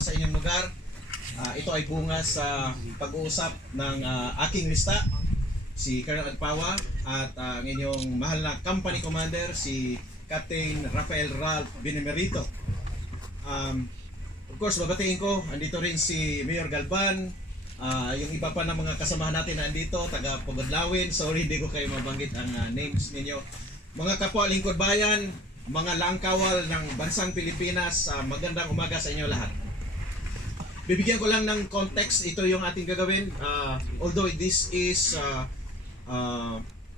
Sa inyong lugar. Ito ay bunga sa pag-uusap ng aking lista, si Colonel Agpawa, at ang inyong mahal na company commander, si Captain Rafael Ralph Benemerito. Of course, babatiin ko, andito rin si Mayor Galban, yung iba pa ng mga kasamahan natin na andito, taga Pugadlawin. Sorry, hindi ko kayo mabanggit ang names ninyo. Mga kapwa lingkod bayan, mga langkawal ng bansang Pilipinas, magandang umaga sa inyo lahat. Bibigyan ko lang ng context, ito yung ating gagawin. Although this is,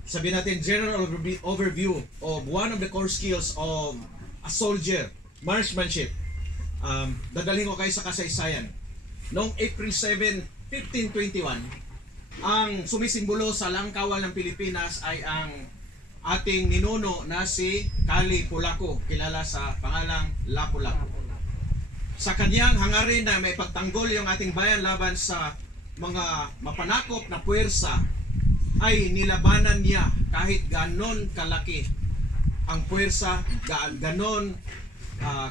sabihin natin, general overview of one of the core skills of a soldier, marksmanship. Dadalhin ko kayo sa kasaysayan. Noong April 7, 1521, ang sumisimbolo sa langkawal ng Pilipinas ay ang ating ninuno na si Kali Pulaco, kilala sa pangalang Lapu-Lapu. Sa kanyang hangarin na may pagtanggol yung ating bayan laban sa mga mapanakop na puwersa, ay nilabanan niya kahit ganon kalaki ang puwersa, ganon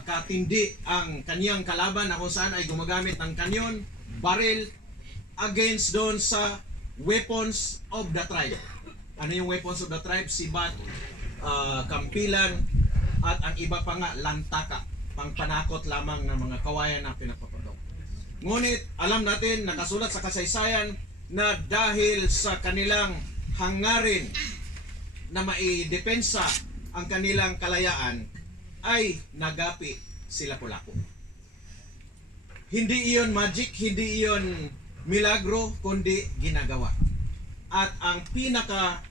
katindi ang kanyang kalaban na kung saan ay gumagamit ng kanyon, baril, against doon sa weapons of the tribe. Ano yung weapons of the tribe? Sibat, kampilan, at ang iba pa nga, lantaka, pangpanakot lamang ng mga kawayan na pinapapadok. Ngunit alam natin, nakasulat sa kasaysayan na dahil sa kanilang hangarin na maidepensa ang kanilang kalayaan, ay nagapi sila Pulaco. Hindi iyon magic, hindi iyon milagro, kundi ginagawa. At ang pinaka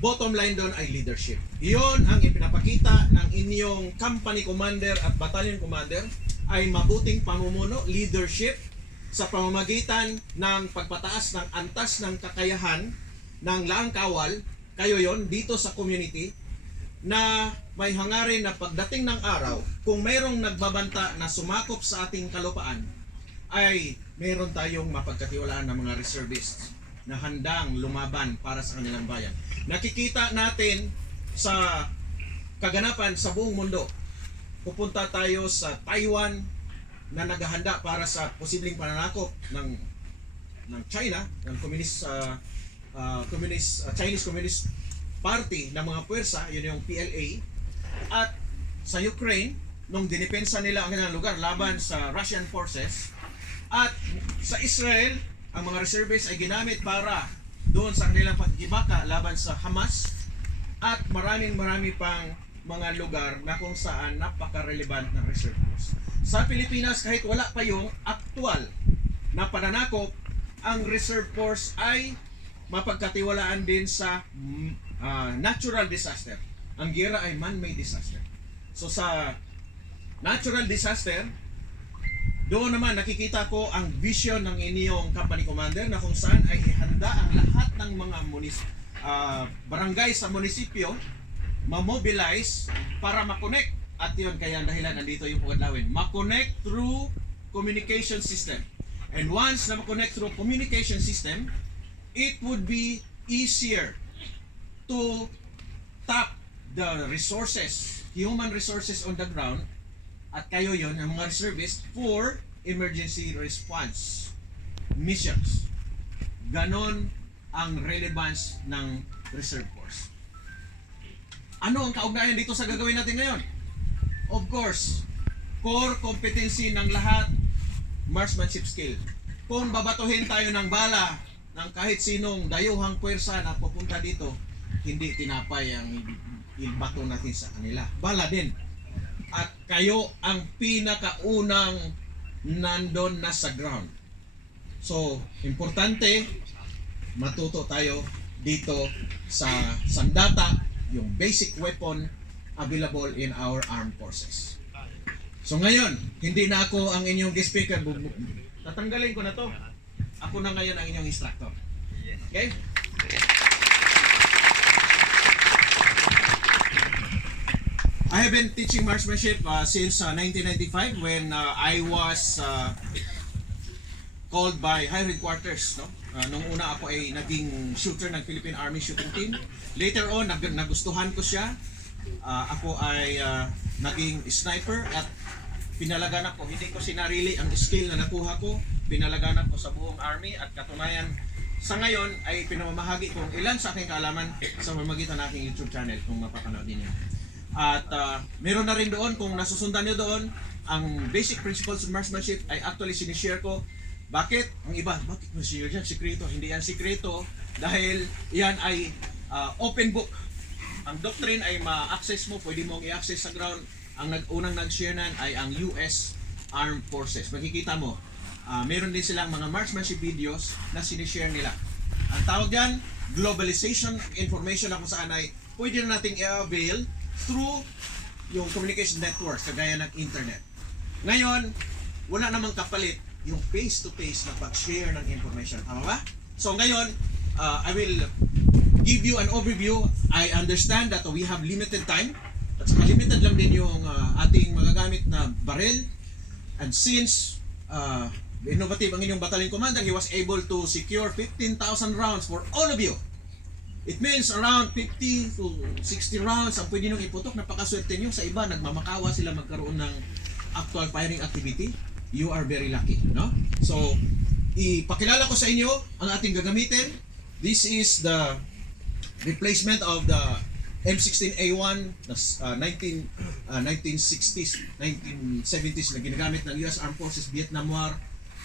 bottom line doon ay leadership. Iyon ang ipinapakita ng inyong company commander at battalion commander ay mabuting pamumuno, leadership sa pamamagitan ng pagpataas ng antas ng kakayahan ng langkawal. Kayo yon dito sa community na may hangarin na pagdating ng araw, kung mayroong nagbabanta na sumakop sa ating kalupaan, ay mayroon tayong mapagkatiwalaan ng mga reservists na handang lumaban para sa kanilang bayan. Nakikita natin sa kaganapan sa buong mundo. Pupunta tayo sa Taiwan na naghahanda para sa posibleng pananakop ng China, ng Chinese Communist Party ng mga puwersa, yun yung PLA. At sa Ukraine, nung dinipensa nila ang kanilang lugar laban sa Russian forces. At sa Israel, ang mga reservists ay ginamit para doon sa kanilang pagkibaka laban sa Hamas, at marami pang mga lugar na kung saan napaka-relevant ng reserve force. Sa Pilipinas, kahit wala pa yung aktual na pananakop, ang reserve force ay mapagkatiwalaan din sa natural disaster. Ang giyera ay man-made disaster. So sa natural disaster, doon naman nakikita ko ang vision ng inyong company commander na kung saan ay ihanda ang lahat ng mga barangay sa munisipyo, ma-mobilize para makonect. At yun kaya ang dahilan nandito yung Pugadlawin. Ma-connect through communication system. And once na ma-connect through communication system, it would be easier to tap the resources, human resources on the ground, at kayo yon ang mga reservists for emergency response missions. Ganon ang relevance ng reserve force. Ano ang kaugnayan dito sa gagawin natin ngayon? Of course, core competency ng lahat, marksmanship skill. Kung babatuhin tayo ng bala ng kahit sinong dayuhang puwersa na pupunta dito, hindi tinapay ang ilbato natin sa kanila. Bala din. At kayo ang pinakaunang nandun na sa ground. So, importante, matuto tayo dito sa sandata, yung basic weapon available in our armed forces. So ngayon, hindi na ako ang inyong guest speaker. Tatanggalin ko na to. Ako na ngayon ang inyong instructor. Okay? I have been teaching marksmanship since 1995 when I was called by High Headquarters. No? Nung una ako ay naging shooter ng Philippine Army Shooting Team. Later on, nagustuhan ko siya. Ako ay naging sniper at pinalaganap ko. Hindi ko sinarili ang skill na nakuha ko, pinalaganap ko sa buong army at katunayan sa ngayon ay pinamamahagi kong ilan sa aking kaalaman sa pamamagitan ng aking YouTube channel kung mapapanood niyo. At meron na rin doon, kung nasusundan niyo doon, ang basic principles of marksmanship ay actually sinishare ko. Bakit? Ang iba, bakit mo share yan? Sikreto. Hindi yan sikreto dahil yan ay open book. Ang doctrine ay ma-access mo, pwede mong i-access sa ground. Ang unang nag-share nan ay ang US Armed Forces. Makikita mo, meron din silang mga marksmanship videos na sinishare nila. Ang tawag yan, globalization information na kung saan ay pwede na nating i-avail through yung communication networks kagaya ng internet. Ngayon, wala namang kapalit yung face-to-face na pag-share ng information. Tama ba? So ngayon, I will give you an overview. I understand that we have limited time at saka limited lang din yung ating magagamit na baril. And since innovative ang inyong battalion commander, he was able to secure 15,000 rounds for all of you. It means around 50 to 60 rounds ang pwede nyo iputok. Napakaswerte nyo. Sa iba, nagmamakawa sila magkaroon ng actual firing activity. You are very lucky, no? So, ipakilala ko sa inyo ang ating gagamitin. This is the replacement of the M16A1 na 1960s, 1970s na ginagamit ng US Armed Forces Vietnam War.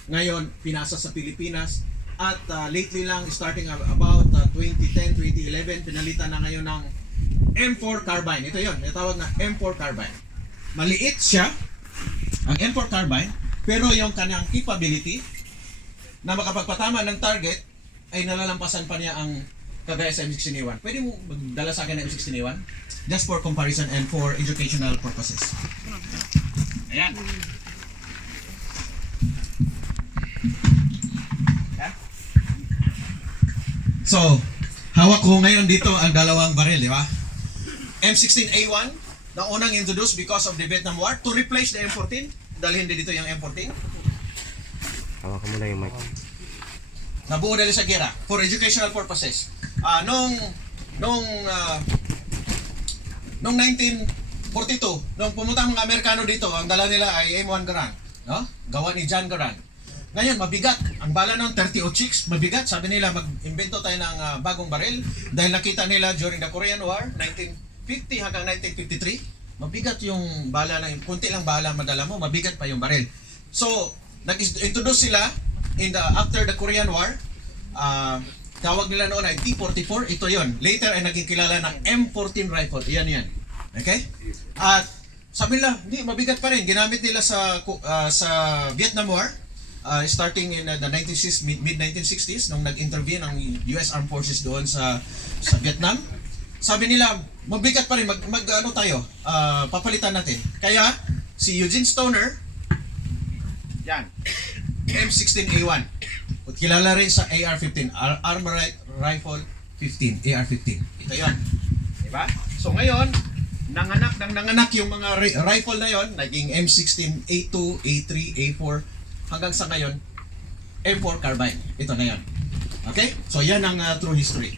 Ngayon, pinasa sa Pilipinas. At lately lang, starting about 2010, 2011, pinalitan na ngayon ng M4 carbine. Ito yun, natawag na M4 carbine. Maliit siya, ang M4 carbine, pero yung kanyang capability na makapagpatama ng target ay nalalampasan pa niya ang kagaya sa M16A1. Pwede mo magdala sa akin ng M16A1? Just for comparison and for educational purposes. Ayan. So, hawak ko ngayon dito ang dalawang baril, di ba? M16A1, na unang introduced because of the Vietnam War to replace the M14. Dalhin din dito yung M14. Hawak mo na yung mic. Nabuo dahil sa gera for educational purposes. Noong 1942, nung pumunta ang mga Amerikano dito, ang dala nila ay M1 Garand, no? Gawa ni John Garand. Ngayon, mabigat. Ang bala noon, 30 mabigat. Sabi nila, mag-invento tayo ng bagong baril dahil nakita nila during the Korean War, 1950 hanggang 1953, mabigat yung bala na, kunti lang bala madala mo, mabigat pa yung baril. So, nag-introduce sila after the Korean War. Tawag nila noon ay T-44. Ito yon. Later ay naging kilala ng M14 rifle. Yan. Okay? At sabi nila, hindi, mabigat pa rin. Ginamit nila sa Vietnam War. Starting in the mid-1960s, nung nag-intervene ang US Armed Forces doon sa Vietnam. Sabi nila, mabigat pa rin, papalitan natin. Kaya, si Eugene Stoner, yan, M16A1. At kilala rin sa AR-15, Armored Rifle 15, AR-15. Ito yan. Diba? So ngayon, nanganak yung mga rifle na yon, naging M16A2, A3, A4, hanggang sa ngayon, M4 carbine. Ito na yan. Okay? So yan ang true history.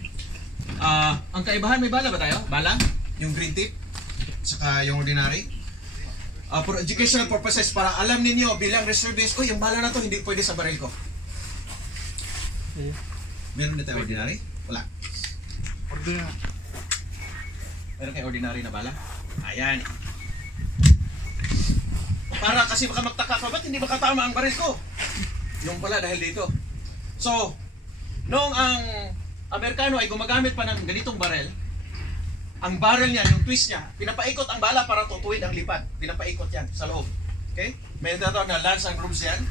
Ang kaibahan, may bala ba tayo? Bala? Yung green tip? Saka yung ordinary? For educational purposes, para alam ninyo bilang reservist, yung bala na to hindi pwede sa baril ko. Meron na tayo ordinary? Wala. Ordinary. Meron kayo ordinary na bala? Ayan. Para kasi baka magtaka ka, ba't hindi makatama ang baril ko? Yung pala dahil dito. So, noong ang Amerikano ay gumagamit pa ng ganitong baril, ang barrel niya, yung twist niya, pinapaikot ang bala para tutuwid ang lipad. Pinapaikot yan sa loob. Okay? May dito na lance and grooves yan.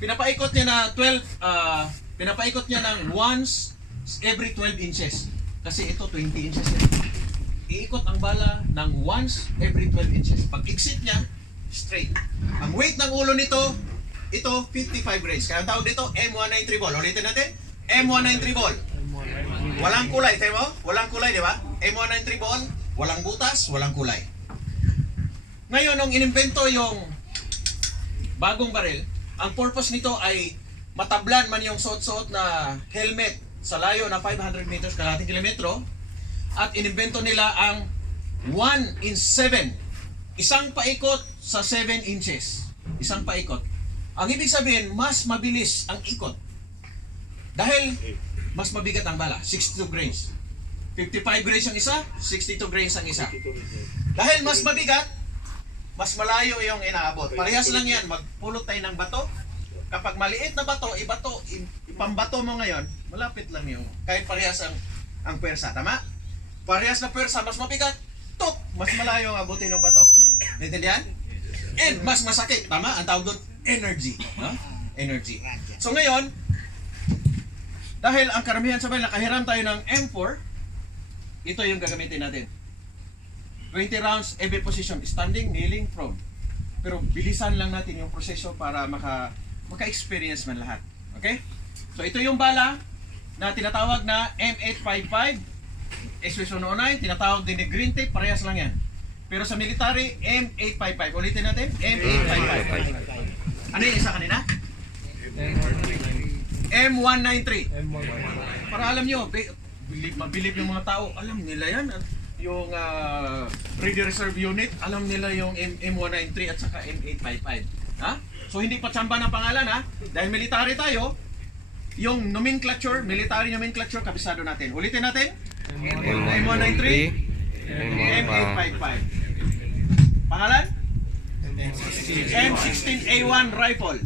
Pinapaikot niya na pinapaikot niya ng once every 12 inches. Kasi ito 20 inches yan. Iikot ang bala ng once every 12 inches. Pag exit niya, straight. Ang weight ng ulo nito, ito 55 grains. Kaya ang tawag dito, M193 ball. Ulitin natin, M193 ball. Walang kulay, tayo mo? Walang kulay, di ba? M193 ball, walang butas, walang kulay. Ngayon, nung inimbento yung bagong baril, ang purpose nito ay matablan man yung suot-suot na helmet sa layo na 500 meters, kalahating kilometro, at inimbento nila ang 1 in 7 isang paikot sa 7 inches. Isang paikot. Ang ibig sabihin, mas mabilis ang ikot. Dahil mas mabigat ang bala, 62 grains. 55 grains ang isa, 62 grains ang isa. Dahil mas mabigat, mas malayo yung inaabot. Parehas lang yan, magpulot tayo ng bato. Kapag maliit na bato, ipambato mo ngayon, malapit lang yung, kahit parehas ang pwersa, tama? Parehas na pwersa, mas mabigat, tok, mas malayo ang abutin ng bato. Naintindihan? And mas masakit, tama? Ang tawag doon, energy. No? Energy. So ngayon, dahil ang karamihan sa bayan, nakahiram tayo ng M4, ito yung gagamitin natin. 20 rounds every position, standing, kneeling, prone. Pero bilisan lang natin yung proseso para maka-experience man lahat. Okay? So ito yung bala na tinatawag na M855. Expression 09, tinatawag din ni green tape, parehas lang yan. Pero sa military, M855. Ulitin natin, M855. Ano yung isa kanina? M193. Para alam nyo, mabilib yung mga tao, alam nila yan. Yung Ready Reserve Unit, alam nila yung M193 at saka M855. Ha? So hindi pa tsamba ng pangalan ha. Dahil military tayo, yung nomenclature, military nomenclature, kabisado natin. Ulitin natin. M193, M855. Pangalan? M16A1 rifle.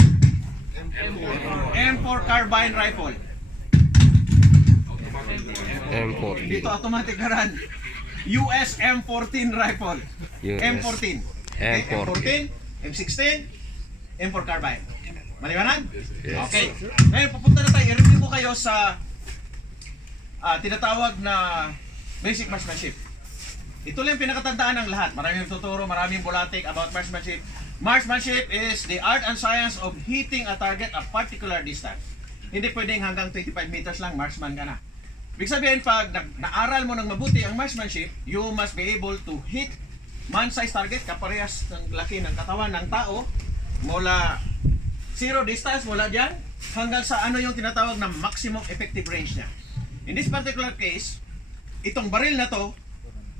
M4 carbine rifle. M4. Dito automatic na run. US M14 rifle. US. M14. Okay, M14, M16, M4 carbine. Maliwanag? Yes. Okay. Ngayon, pupunta na tayo. I-review ko kayo sa tinatawag na basic marksmanship. Ito lang yung pinakatandaan ng lahat. Maraming tuturo, maraming bulatik about marksmanship. Marksmanship is the art and science of hitting a target a particular distance. Hindi pwedeng hanggang 25 meters lang, marksman ka na. Ibig sabihin, pag naaral mo ng mabuti ang marksmanship, you must be able to hit man-sized target, kaparehas ng laki ng katawan ng tao, mula zero distance, mula dyan, hanggang sa ano yung tinatawag na maximum effective range niya. In this particular case, itong baril na to,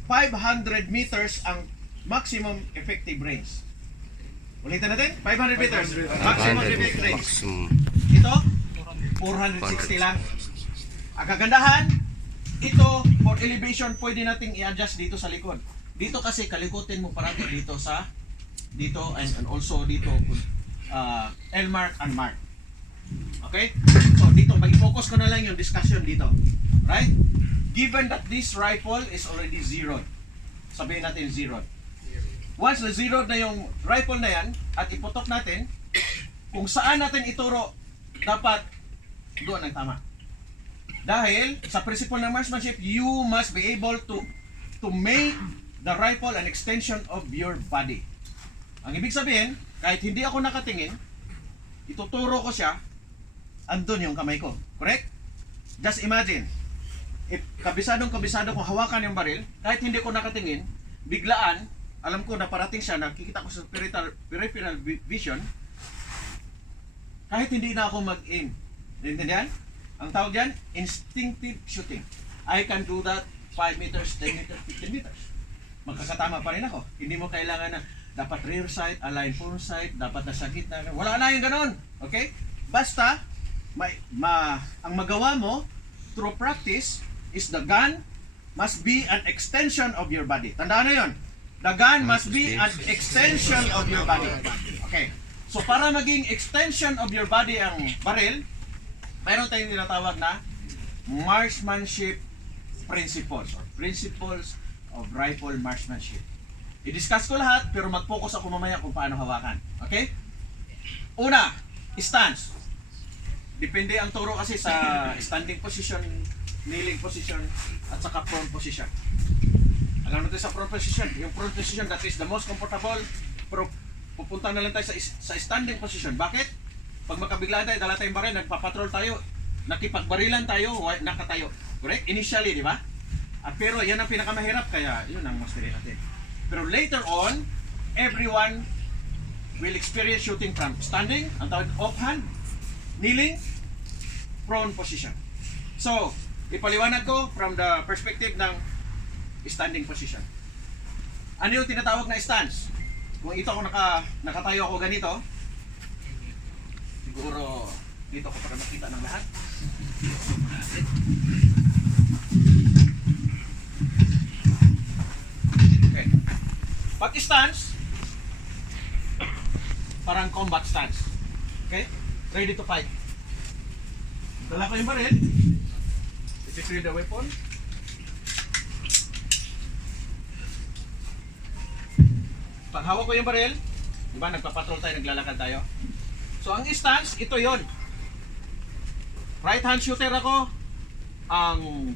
500 meters ang maximum effective range. Ulitin natin, 500 meters, maximum effective range. Ito, 460 lang. Ang kagandahan, ito, for elevation, pwede nating i-adjust dito sa likod. Dito kasi kalikutin mo parati dito and also dito, L-mark and mark. Okay? So dito, mag-focus ko na lang yung discussion dito. Right? Given that this rifle is already zeroed, sabihin natin zeroed. Once na zeroed na yung rifle na yan, at iputok natin, kung saan natin ituro, dapat doon ang tama. Dahil sa principle ng marksmanship, you must be able to make the rifle an extension of your body. Ang ibig sabihin, kahit hindi ako nakatingin, ituturo ko siya, andun yung kamay ko. Correct? Just imagine, if kabisado kong hawakan yung baril, kahit hindi ko nakatingin, biglaan, alam ko na parating siya, nakikita ko sa peripheral vision, kahit hindi na ako mag-aim. Naintindihan? Ang tawag yan, instinctive shooting. I can do that 5 meters, 10 meters, 15 meters. Magkakatama pa rin ako. Hindi mo kailangan na dapat rear sight, align front sight, dapat nasa gitna. Wala na yung ganun. Okay? Basta, ang magawa mo through practice is the gun must be an extension of your body. Tandaan na yun. The gun must be an extension of your body. Okay. So para maging extension of your body ang baril, mayroon tayong tinatawag na marksmanship principles or principles of rifle marksmanship. I-discuss ko lahat pero mag-focus ako mamaya kung paano hawakan. Okay? Una, stance. Depende ang turo kasi sa standing position, kneeling position, at saka prone position. Alam natin sa prone position, yung prone position that is the most comfortable, pero pupunta na lang tayo sa standing position. Bakit? Pag makabiglaan tayo, dala tayong baril, nagpapatrol tayo, nakipagbarilan tayo, nakatayo. Correct? Initially, di ba? Pero yan ang pinakamahirap, kaya yun ang mastery natin. Pero later on, everyone will experience shooting from standing, ang tawag offhand, kneeling, prone position. So, ipaliwanag ko from the perspective ng standing position. Ano yung tinatawag na stance? Kung ito ako nakatayo ako ganito, siguro dito ako para makita ng lahat. Okay. Pag stance, parang combat stance. Okay? Ready to fight. Dala ko yung baril. I-secure the weapon. Pag hawak ko yung baril, di ba nagpapatrol tayo, naglalakad tayo. So ang stance, ito yon. Right hand shooter ako. Ang